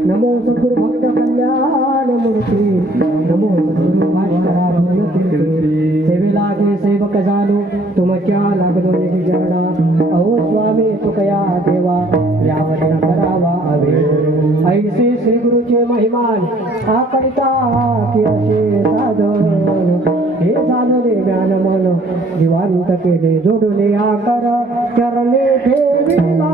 नमो सद्गुरु भक्त कल्याण मूर्ती, नमो सद्गुरु भास्करा मूर्ती, सेवेला गे सेवक झालो तुमच्या लागलो निधी जगडा, अहो स्वामी तुकया देवा यावर न करावा हवे, ऐसे श्री गुरुचे महिमान आकरिता की असे साधन, हे जाणले ज्ञान मन दिवांत केले जोडले आकार, चरणे ठेविला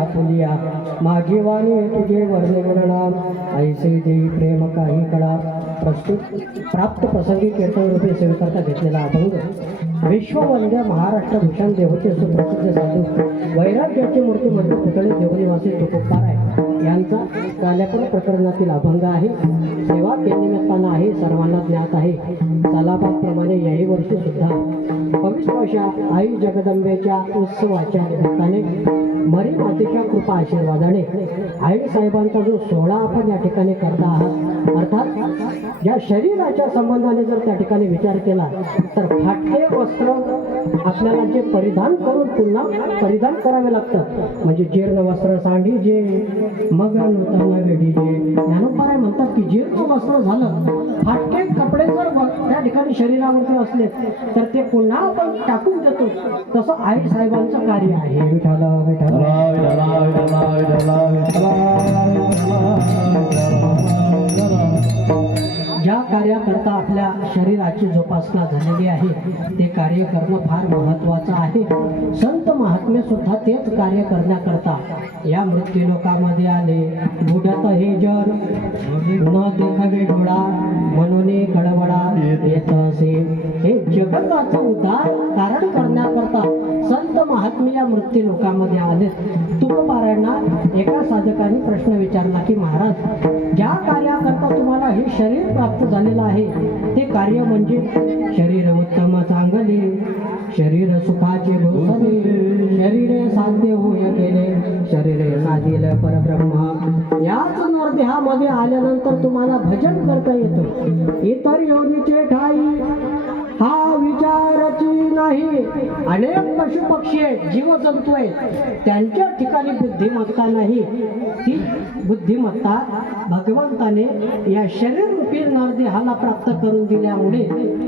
आपुलिया माझी वाणी तुझे वर्णे गुणनाम, ऐसे देवी प्रेम काही कळा प्रस्तुत प्राप्त प्रसंगी कीर्तन रूपे सेवेकरता घेतलेला अभंग, विश्ववंद्य महाराष्ट्र भूषण देवते सुप्रसिद्ध साधू वैराग्याची मूर्ती मध्ये पुतळे देवनिवासी तुकोबार आहे यांचा काल्यापूर प्रकरणातील अभंग आहे. सेवा केनिमित्तानं आहे, सर्वांना ज्ञात आहे. सालाबादप्रमाणे याही वर्षी सुद्धा पवित्र आई जगदंबेच्या उत्सवाच्या निमित्ताने मरी मातेच्या कृपा आशीर्वादाने आई साहेबांचा जो सोहळा आपण या ठिकाणी करता आहात, अर्थात या शरीराच्या संबंधाने जर त्या ठिकाणी विचार केला तर फाटके वस्त्र आपल्याला जे परिधान करून पुन्हा परिधान करावे लागतात, म्हणजे जीर्ण वस्त्र सांडी जे मग नूतन वेडी जे ज्ञानोबाराय म्हणतात की जीर्ण वस्त्र झालं, फाटके कपडे जर त्या ठिकाणी शरीरावरती असले तर ते पुन्हा आपण टाकून देतो. तसं आई साहेबांचं कार्य आहे. विठाला विठाला ज्या कार्याकरता आपल्या शरीराची जोपासना झालेली आहे ते कार्य करणं फार महत्त्वाचं आहे. संत महात्मे सुद्धा तेच कार्य करण्याकरता या मृत्यू लोकामध्ये आले. बुडत हे जर न देखावे डोळा म्हणून गडबडा येत असे, हे जगताचं उद्धार कारण करण्याकरता संत महात्मे या मृत्यू लोकांमध्ये आले. तुकोबारायांना एका साधकाने प्रश्न विचारला की महाराज, ज्या कार्याकरता तुम्हाला हे शरीर प्राप्त झालेलं आहे ते कार्य म्हणजे शरीर उत्तम चांगले, शरीर सुखाचे भोसले, शरीरे साध्य होय गेले, शरीरे साधील परब्रह्म. याच नरदेहामध्ये आल्यानंतर तुम्हाला भजन करता येतं. इतर योनीचे ठाई हा विचाराची नाही. अनेक पशु पक्षी आहेत, जीवजंतू आहेत, त्यांच्या ठिकाणी बुद्धिमत्ता नाही. ती बुद्धिमत्ता भगवंताने या शरीर रूपी नरदेहाला प्राप्त करून दिल्यामुळे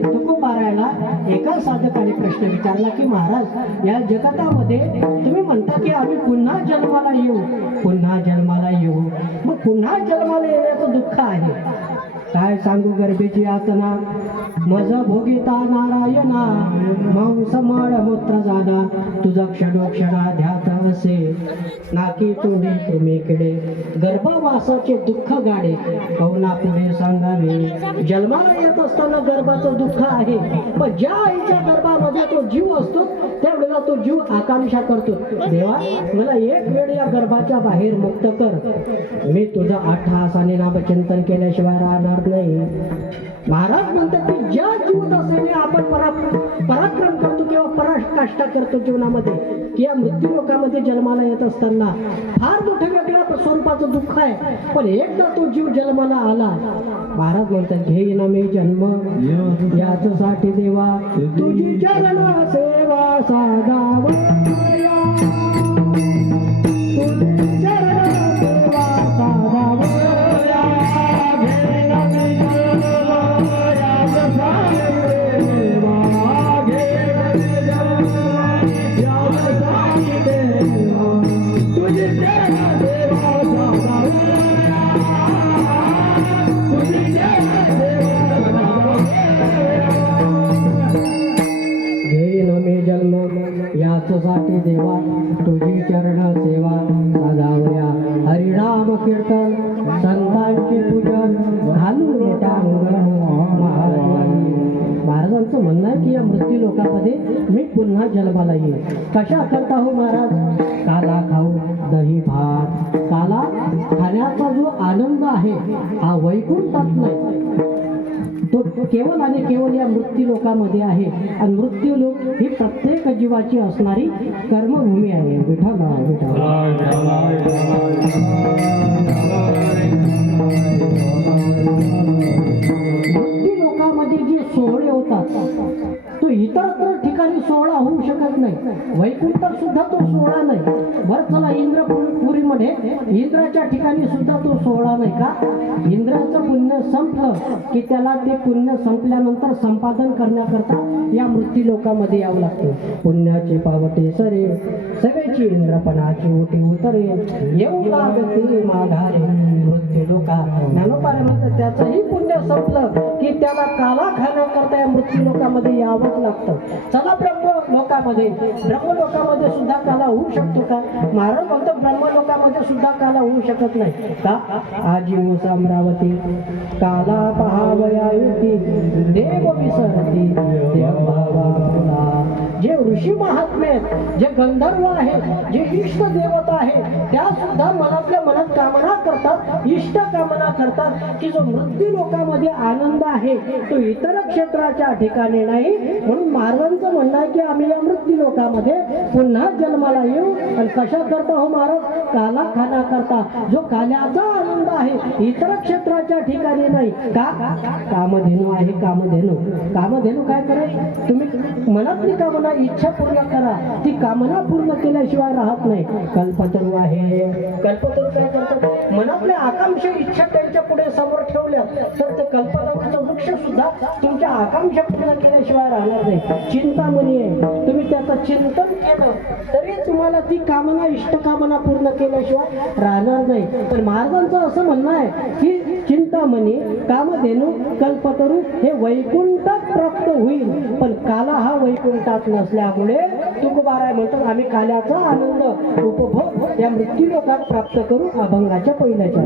तुकोबारायाला एका साधकाने प्रश्न विचारला की महाराज, या जगतामध्ये तुम्ही म्हणता की आम्ही पुन्हा जन्माला येऊ, पुन्हा जन्माला येऊ, मग पुन्हा जन्माला येण्याचं दुःख आहे. काय सांगू गर्भेची यातना, मज भोगिता नारायणा, मांस माळ मूत्र जादा, तुझा क्षणोक्षणा ध्यात असे, नाकी तोंडी तुम्ही किडे, गर्भवासाचे दुःख गाडे, कौना पुढे सांगावे. जन्माला येत असताना गर्भाचं दुःख आहे, पण ज्या आईच्या गर्भामध्ये तो जीव असतो त्यावेळेला तो जीव आकांक्षा करतो, देवा मला एक वेळ या गर्भाच्या बाहेर मुक्त कर, मी तुझं अट्टहासाने नामचिंतन केल्याशिवाय राहणार नाही. महाराज म्हणतात की ज्या जीवदशेने आपण पराक्रम करतो किंवा पराकाष्ठा करतो जीवनामध्ये, की या मृत्यू लोकामध्ये जन्माला येत असताना फार मोठ्या वेगळ्या स्वरूपाचं दुःख आहे, पण एकदा तो जीव जन्माला आला, महाराज म्हणतात घेईन मी जन्म याच्यासाठी देवा तुझी चरण सेवा, त्याचसाठी देवा तुझी चरण सेवा साधावया हरिनाम कीर्तन संतांचे पूजन घालून येता अंगण महाराजांचं म्हणणं आहे की या मृत्यू लोकांमध्ये मी पुन्हा जन्माला येईल. कशा करता हो महाराज? काला खाऊ दही भात. काला खाण्याचा जो आनंद आहे हा वैकुंठात नाही, तो केवळ आणि केवळ या मृत्यू लोकांमध्ये आहे. आणि मृत्यू लोक ही प्रत्येक जीवाची असणारी कर्मभूमी आहे. विठ्ठल मृत्यू लोकांमध्ये जे सोहळे होतात तो इतरत्र ठिकाणी सोहळा होऊ शकत नाही. वैकुंठात सुद्धा तो सोहळा नाही. बरं चला इंद्रपुरीमध्ये इंद्राच्या ठिकाणी सुद्धा तो सोहळा नाही का? इंद्राचं पुण्य संपलं की त्याला ते पुण्य संपल्यानंतर संपादन करण्याकरता या मृत्यू लोकांमध्ये यावं लागतं. पुण्याचे पावटे सरे सगळ्याची इंद्रपणाची ओटी उतरे येऊ लागते माघारे मृत्यू लोका. ज्ञानोबाने म्हणतात त्याचंही पुण्य संपलं की त्याला काला खाण्याकरता या मृत्यू लोकांमध्ये यावंच लागतं. चला ब्रह्म लोकांमध्ये सुद्धा काला होऊ शकतो का? महाराज म्हणतो ब्रह्म लोकांमध्ये सुद्धा काला होऊ शकत नाही का? आजीव अमरावती काला पहावया युती देव विसरती देव भावा. जे ऋषी महात्मे आहेत, जे गंधर्व आहेत, जे इष्ट देवता आहेत, त्या सुद्धा मनातल्या मनात कामना करतात, इष्ट कामना करतात की जो मृत्यू लोकांमध्ये आनंद आहे तो इतर क्षेत्राच्या ठिकाणी नाही. म्हणून महाराजांचं म्हणणं आहे की आम्ही या मृत्यू लोकांमध्ये पुन्हा जन्माला येऊ. आणि कशा करता हो महाराज? काला खाना करता. जो काल्याचा आनंद आहे इतर क्षेत्राच्या ठिकाणी नाही का? कामधेनू आहे. कामधेनू काय करेल? तुम्ही मनातली कामना इच्छा पूर्ण करा, ती कामना पूर्ण केल्याशिवाय राहत नाही. कल्पतरू आहे. कल्पतरू काय करतात? मनातल्या आकांक्षा इच्छा त्यांच्या पुढे समोर ठेवल्या तर ते कल्पतरूचं वृक्ष सुद्धा तुमच्या आकांक्षा पूर्ण केल्याशिवाय राहणार नाही. चिंतामणी आहे. तुम्ही त्याचं चिंतन केलं तरी तुम्हाला ती कामना इष्ट कामना पूर्ण केल्याशिवाय राहणार नाही. पण महाराजांचं असं म्हणणं आहे की चिंतामणी कामधेनू कल्पतरू हे वैकुंठात प्राप्त होईल. पण काला हा वैकुंठात नसल्यामुळे तुकोबाराय म्हणतात आम्ही काल्याचा आनंद उपभोग या मृत्यू लोकात प्राप्त करू. अभंगाच्या पहिल्याच्या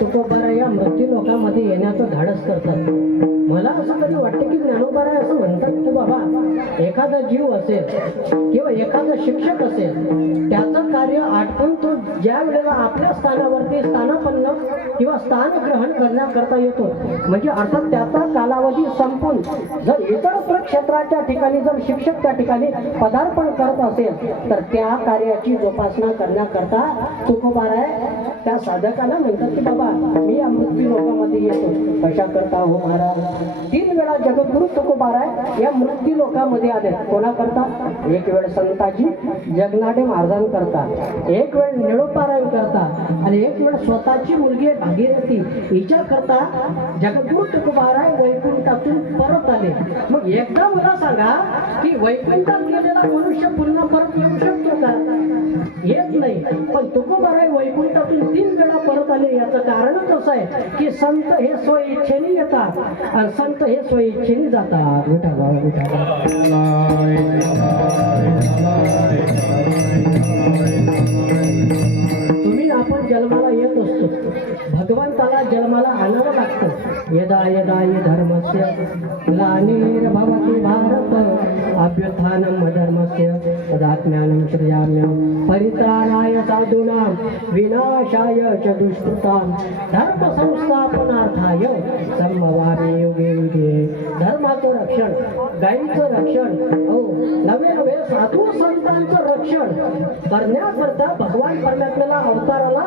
तुकोबाराय या मृत्यू लोकांमध्ये येण्याचं धाडस करतात. मला असं कधी वाटतं की ज्ञानोबाराय असं म्हणतात की बाबा एखादा जीव असेल किंवा एखादा शिक्षक असेल त्याचं कार्य आटपून तो ज्या वेळेला आपल्या स्थानावरती स्थानापन्न किंवा स्थान ग्रहण करण्याकरता येतो म्हणजे अर्थात त्याचा कालावधी संपून जर इतर क्षेत्राच्या ठिकाणी जर शिक्षक त्या ठिकाणी पदार्पण करत असेल तर त्या कार्याची जोपासना करण्याकरता तुकोबाराय त्या साधकाला म्हणतात की बाबा मी या मृत्यू लोकांमध्ये येतो. कशा करता हो महाराज? 3 वेळा जगद्गुरु तुकोबाराय या मृत्यू लोकांमध्ये आले. कोणा करता? एक वेळ संताजी जगनाडे महाराजांकरता, एक वेळ निळोपारायण करता आणि एक वेळ स्वतःची मुलगी भागीरथी हिच्या करता जगद्गुरु तुकोबाराय वैकुंठातून परत आले. मग एकदा मला सांगा की वैकुंठात गेलेला मनुष्य पुन्हा परत येऊ शकतो का? येत नाही. पण तुकोबाराय वैकुंठातून 3 वेळा परत आले. याचं कारणच असं आहे की संत हे स्वइच्छेने येतात आणि संत हे स्वइच्छेने जातात. विठा तुम्ही आपण जन्माला येत असतो, भगवंताला जन्माला आणावं लागतं. यदा यदा हि धर्मस्य ग्लानिर्भवति भारत अभ्युत्थानम् अधर्मस्य तदात्म्यानं सृजाम्यहं परित्राणाय साधूनां विनाशाय च दुष्कृतां धर्म संस्थापनार्थाय संभवामि युगे युगे. धर्माचं रक्षण, गायीचं रक्षण, नवे नवे साधू संतांचं रक्षण करण्याकरता भगवान परमात्म्याला अवताराला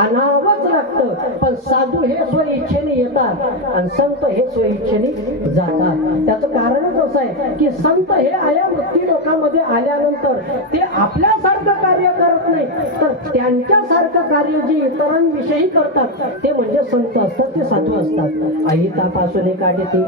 आणावंच लागतं. पण साधू हे स्वइच्छेने येतात आणि संत हे स्वइच्छेने जातात. त्याचं कारणच असं आहे की संत हे आया वृत्ती लोकांमध्ये आल्यानंतर ते आपल्यासारखं कार्य करत नाही, तर त्यांच्यासारखं कार्य जे इतरांविषयी करतात ते म्हणजे संत असतात, ते साधू असतात. अहितापासून काढते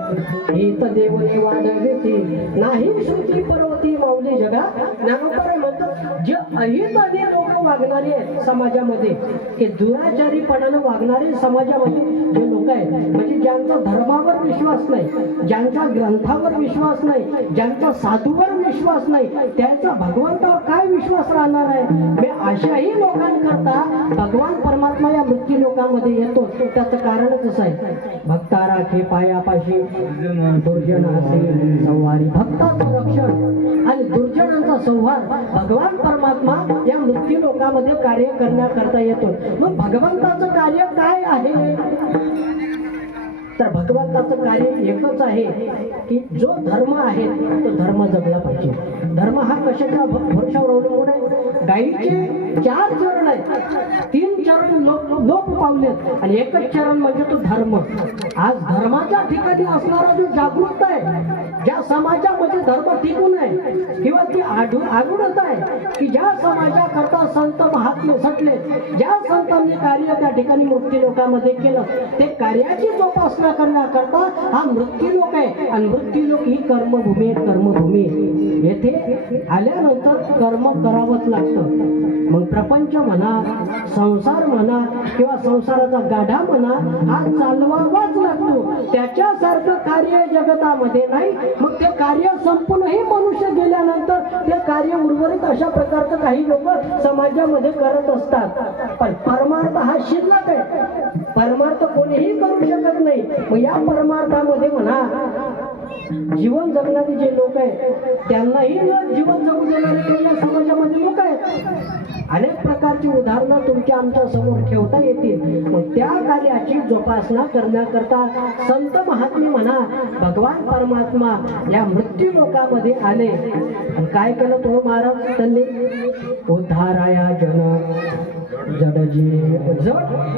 हित देवने वाढविते नाही श्रुती पर्वती माऊली जगा. ज्ञानोबा म्हणतात जे अहिताने लोक वागणारे आहेत समाजामध्ये, हे दुराचारीपणानं वागणारे समाजामध्ये जे लोक आहेत, म्हणजे ज्यांचा धर्मावर विश्वास नाही, ज्यांचा ग्रंथावर विश्वास नाही, ज्यांचा साधूवर विश्वास नाही, त्यांचा भगवंतावर काय विश्वास राहणार आहे. मी अशाही लोकांकरता भगवान परमात्मा या मृत्यू लोकांमध्ये येतो. त्याचं कारणच असं आहे, भक्ता राखे पायापाशी दुर्जन असे संवारी. भक्ताचं रक्षण आणि दुर्जनांचा संहार भगवान परमात्मा या मृत्यू लोकांमध्ये कार्य करण्याकरता येतो. मग भगवंताचं कार्य काय आहे, तर भगवंताचं कार्य एकच आहे की जो धर्म आहे तो धर्म जगला पाहिजे. धर्म हा कशाच्या भरोशावर अवलंबून आहे. गायीचे 4 चरण आहेत, 3 चरण लोप पावलेत आणि एकच चरण म्हणजे तो धर्म. आज धर्माच्या ठिकाणी असणारा जो जागृत आहे, ज्या समाजामध्ये धर्म टिकून आहे किंवा ती आगुणत आहे की ज्या समाजाकरता संत महात्मे सटले, ज्या संतांनी कार्य त्या ठिकाणी मृत्यू लोकांमध्ये केलं, ते कार्याची जोपासना करण्याकरता हा मृत्यू लोक आहे. आणि मृत्यू लोक ही कर्मभूमी आहे. कर्मभूमी येथे आल्यानंतर कर्म करावंच लागतं. मग प्रपंच म्हणा, संसार म्हणा किंवा संसाराचा गाढा म्हणा, हा चालवावाच लागतो. त्याच्यासारखं कार्य जगतामध्ये नाही. मग ते कार्य संपूनही मनुष्य गेल्यानंतर ते कार्य उर्वरित अशा प्रकारचं काही लोक समाजामध्ये करत असतात. पण परमार्थ हा शिल्लक आहे. परमार्थ कोणीही करू शकत नाही. मग या परमार्थामध्ये म्हणा जीवन जगणारे जे लोक आहेत त्यांनाही न जीवन जगू देणारे या समाजामध्ये लोक आहेत. अनेक प्रकारची उदाहरणं तुमच्या आमच्या समोर ठेवता येतील. मग त्या कार्याची जोपासना करण्याकरता संत महात्मे म्हणा भगवान परमात्मा या मृत्यू लोकांमध्ये आले. काय केलं तो महाराज, त्यांनी उद्धाराया जन जड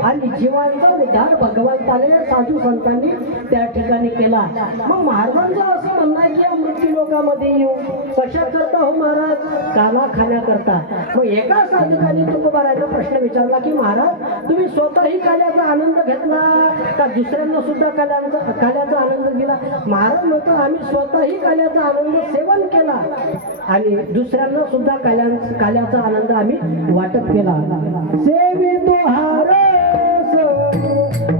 आणि जीवांचा उद्धार भगवंताने साधू संतांनी त्या ठिकाणी केला. मग महाराजांचं असं म्हणणं आहे की या मृत्यू लोकांमध्ये येऊ कशा करता हो महाराज, काला खाण्याकरता. मग एका साधकाने तुकोबारायचा प्रश्न विचारला की महाराज तुम्ही स्वतःही काल्याचा आनंद घेतला का दुसऱ्यांना सुद्धा काल्याचा आनंद दिला. महाराज म्हणतो आम्ही स्वतःही काल्याचा आनंद सेवन केला आणि दुसऱ्यांना सुद्धा काल्याचा आनंद आम्ही वाटप केला. सेवितो हारस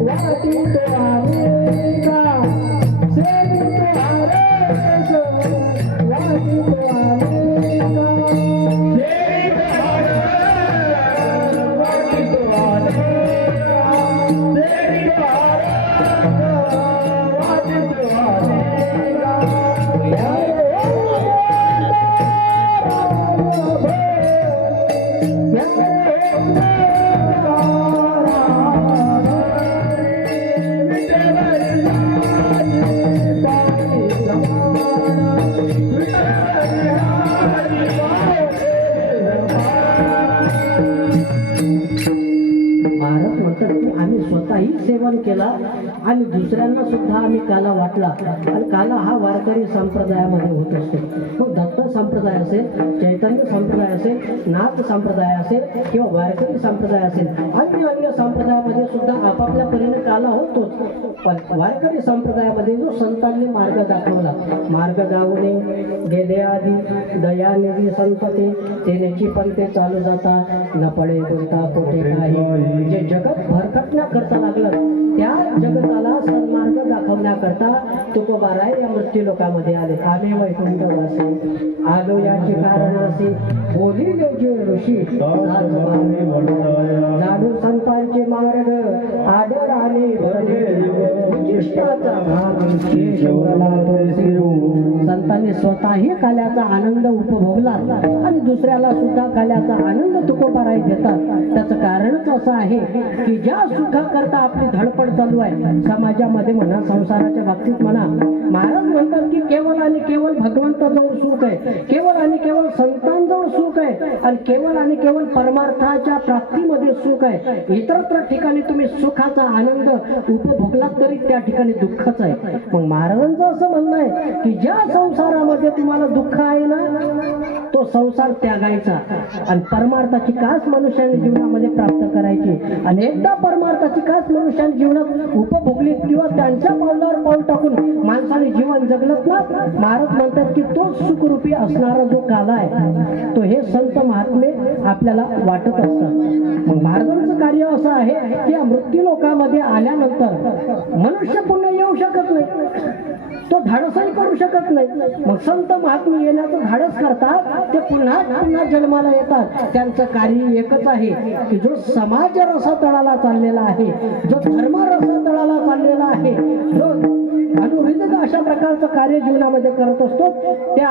वाटितो आलेला, सेवितो हारस वाटितो आलेला, सेवितो हारस वाटितो आलेला, सेवितो हारस वाटितो आलेला. महाराज म्हणतात की आम्ही स्वतःही सेवन केला आणि दुसऱ्यांना सुद्धा आम्ही काला वाटला. आणि काला हा वारकरी संप्रदायामध्ये होत असतो. मग दत्त संप्रदाय असेल, चैतन्य संप्रदाय असेल, नाथ संप्रदाय असेल किंवा वारकरी संप्रदाय असेल, अन्य संप्रदायामध्ये सुद्धा आपापल्या परीने काला होतोच. पण वारकरी संप्रदायामध्ये जो संतांनी मार्ग दाखवला, मार्ग दावणे गेले आधी दयानिधी संत तेनेची पण ते चालू जाता न पडे कोणता कोठे काही. जे जगत भरकटण्याकरता लागलं त्या जगताला सन्मार्ग दाखवण्याकरता तुकोबाराय या मृत्यू लोकामध्ये आले. आले वैकुंठवासी आलो याचे कारण असे बोलिले जे ऋषी जाणू संतांचे मार्ग आदराने संतांनी स्वतःही काल्याचा आनंद उपभोगला आणि दुसऱ्याला सुद्धा काल्याचा आनंद तुकोबाराय देतात. त्याचं कारणच असं आहे की ज्या सुखाकरता आपली धडपड चालू आहे समाजामध्ये म्हणा, संसाराच्या बाबतीत म्हणा, महाराज म्हणतात की केवळ आणि केवळ भगवंताजवळ सुख आहे, केवळ आणि केवळ संतांजवळ सुख आहे आणि केवळ आणि केवळ परमार्थाच्या प्राप्तीमध्ये सुख आहे. इतरत्र ठिकाणी तुम्ही सुखाचा आनंद उपभोगलात तरी त्या ठिकाणी दुःखच आहे. मग महाराजांचं असं म्हणणं आहे की ज्या संसारामध्ये तुम्हाला दुःख आहे ना तो संसार त्यागायचा आणि परमार्थाची कास मनुष्याने जीवनामध्ये प्राप्त करायची. आणि एकदा परमार्थाची कास मनुष्याने जीवनात उपभोगली किंवा त्यांच्या पावलावर पाऊल टाकून माणसाने जीवन जगलत ना, महाराज म्हणतात की तो सुखरूपी असणारा जो काला आहे तो हे संत महात्मे आपल्याला वाटत असतात. मग महाराजांचं कार्य असं आहे की या मृत्यू लोकामध्ये आल्यानंतर मनुष्य पुन्हा येऊ शकत नाही, तो धाडसही करू शकत नाही. मग संत महात्मे येण्याचं धाडस करतात, ते पुन्हा पुन्हा जन्माला येतात. त्यांचं कार्य एकच आहे की जो समाज रसातळाला चाललेला आहे, जो धर्म रसातळाला चाललेला आहे, जो अनुहृदय अशा प्रकारचं कार्य जीवनामध्ये करत असतो, त्या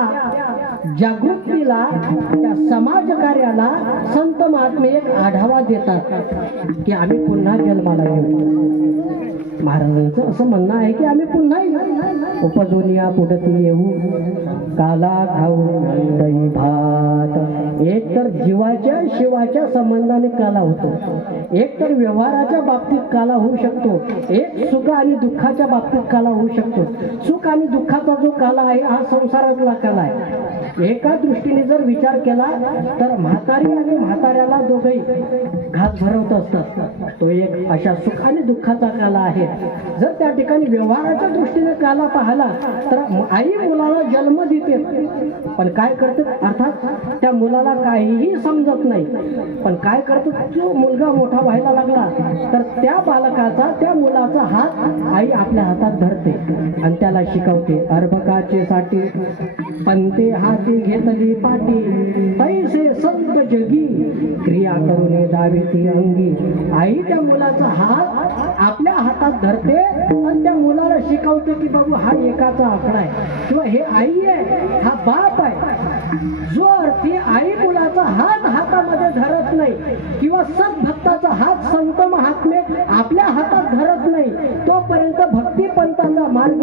जागृतीला, त्या समाज कार्याला संत महात्मे एक आढावा देतात की आम्ही पुन्हा जन्माला येऊ. महाराजांचं असं म्हणणं आहे की आम्ही पुन्हा उपजोनिया पुढती येऊ काला खाऊ दही भात. एक तर जीवाच्या शिवाच्या संबंधाने काला होतो, एक तर व्यवहाराच्या बाबतीत काला होऊ शकतो, एक सुख आणि दुःखाच्या बाबतीत काला होऊ शकतो. सुख आणि दुःखाचा जो काला आहे हा संसारातला काला आहे. एका दृष्टीने जर विचार केला तर म्हातारी आणि म्हाताऱ्याला दोघेही घात भरवत असतात, तो एक अशा सुख आणि दुःखाचा काला आहे. जर त्या ठिकाणी व्यवहाराच्या दृष्टीने काला पाहिला तर आई मुलाला जन्म देते पण काय करते, अर्थात त्या मुलाला काहीही समजत नाही, पण काय करतो, जो मुलगा मोठा व्हायला लागला तर त्या बालकाचा, त्या मुलाचा हात आई आपल्या हातात धरते आणि त्याला शिकवते. अर्भकाचे साठी पंते हाती घेतली पाटी पैसे संत जगी क्रिया करून दावी ती अंगी. आई त्या मुलाचा हात आपल्या हातात धरते आणि त्या मुलाला शिकवते की बाबू हा एकाचा आकडा आहे किंवा हे आई आहे, हा बाप आहे. जो अर्थी आई मुलाचा हात हातामध्ये धरत नाही किंवा सद्भक्ताचा हात संत महात्मे आपल्या हातात धरत नाही तोपर्यंत भक्तिपंथाचा मार्ग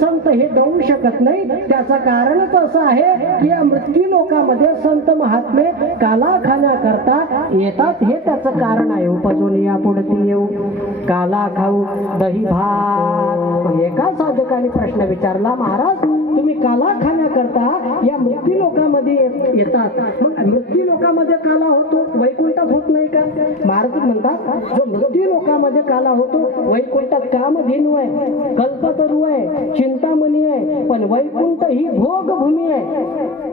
संत हे देऊ शकत नाही. त्याचं कारणच असं आहे की या मृत्यू लोकामध्ये संत महात्मे काला खाण्याकरता येतात, हे त्याचं कारण आहे. उपजोनिया पुढती येऊ काला खाऊ दही भात. एका साधकाने प्रश्न विचारला, महाराज तुम्ही काला खाण्याकरता या मृत्यू लोकामध्ये येतात, मग मृत्यू लोकामध्ये काला होतो वैकुंठात होत नाही का? महाराज म्हणतात जो मृत्यू लोकामध्ये काला होतो वैकुंठात कामधेनू आहे, कल्पतरू आहे, चिंतामणी आहे, पण वैकुंठ ही भोगभूमी आहे.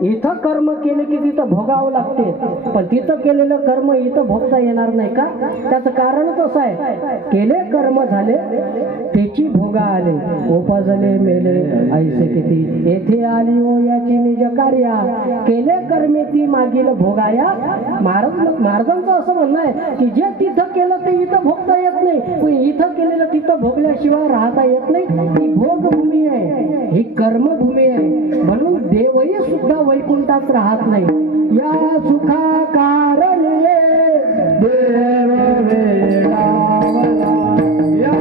इथं कर्म केले की तिथं भोगावं लागते, पण तिथं केलेलं कर्म इथं भोगता येणार नाही का? त्याचं कारणच असं आहे, केले कर्म झाले त्याची भोगा आले, उपजले मेले ऐसे किती येथे आली हो याची निज कार्या केले कर्मे ती मागील भोगाया. महाराजांचं असं म्हणणं आहे की जे तिथं केलं ते इथं भोगता येत नाही, पण इथं केलेलं तिथं भोगल्याशिवाय राहता येत नाही. ही भोगभूमी आहे, ही कर्मभूमी आहे, म्हणून देवही सुद्धा वैकुंठात राहत नाही. या सुखा कारणे देव वेडावला, या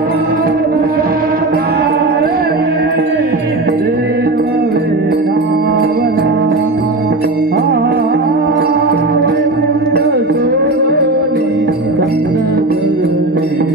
Thank you.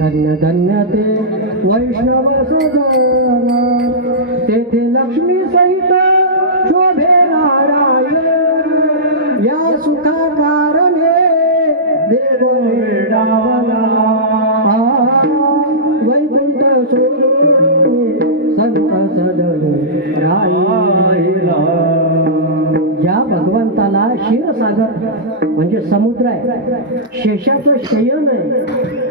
धन्य धन्य ते वैष्णव सदन तेथे लक्ष्मी सहित शोभे नारायण या सुखा कारणे देव डावला वैकुंठ सोडून संत सदन राहिला. ज्या भगवंताला क्षीरसागर म्हणजे समुद्र आहे, शेषाचं शयन आहे,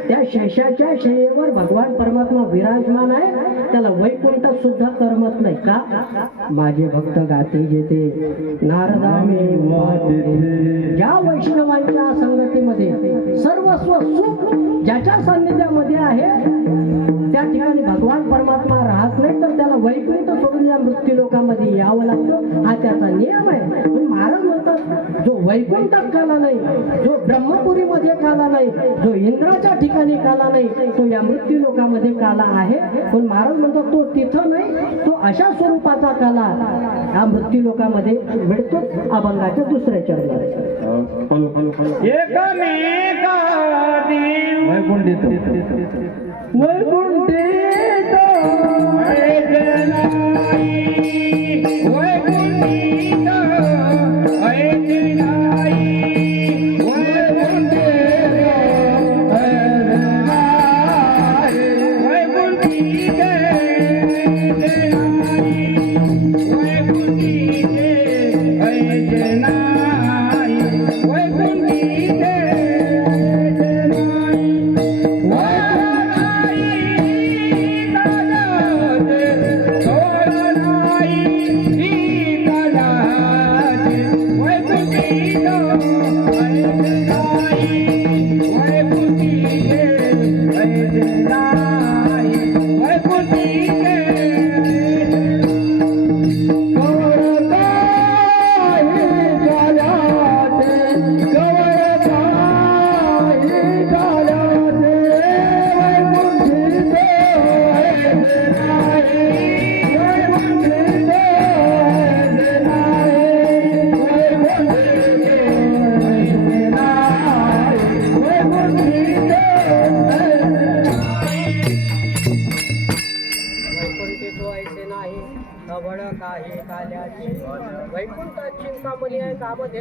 त्या शेषाच्या शयेवर भगवान परमात्मा विराजमान आहे, त्याला वैकुंठ सुद्धा करमत नाही का? माझे भक्त गाते जेते नारदाने ज्या वैष्णवांच्या संगतीमध्ये सर्वस्व सुख ज्याच्या सान्निध्यामध्ये आहे त्या ठिकाणी भगवान परमात्मा राहत नाही, तर त्याला वैकुंठ सोडून या मृत्यू लोकांमध्ये यावं लागतं. हा त्याचा नियम आहे. पण महाराज म्हणतात जो वैकुंठात काला नाही, जो ब्रह्मपुरीमध्ये काला नाही, जो इंद्राच्या ठिकाणी काला नाही, तो या मृत्यू लोकांमध्ये काला आहे. पण महाराज म्हणतात तो तिथं नाही, तो अशा स्वरूपाचा काला या मृत्यू लोकांमध्ये मिळतो. अभंगाच्या दुसऱ्या चरणात वैकुंठात चिंतामणी आहे कामधेनु